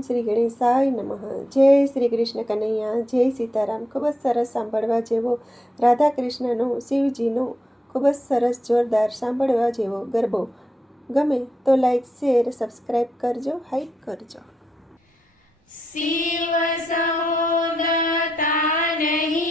શ્રી ગણેશાય નમઃ. જય શ્રી કૃષ્ણ કનૈયા, જય સીતારામ. ખૂબ જ સરસ સાંભળવા જેવો રાધા કૃષ્ણનો શિવજીનો ખૂબ જ સરસ જોરદાર સાંભળવા જેવો ગરબો. ગમે તો લાઈક શેર સબસ્ક્રાઈબ કરજો હાઈક કરજો. શિવ નહીં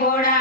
boda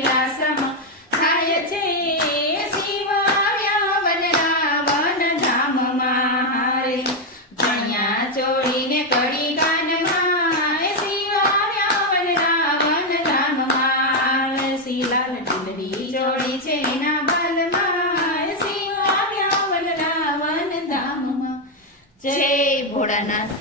કૈલાસમાં થાય છે શિવાવ્યા વનરાવન ધામમાં હારે ભણ્યા ચોળીને કડી કાનમાં એ શિવાવ્યા વનરાવન ધામમાં શીલાલ ઢીંગરી ચોળી છે એના જય ભોળાનાથ.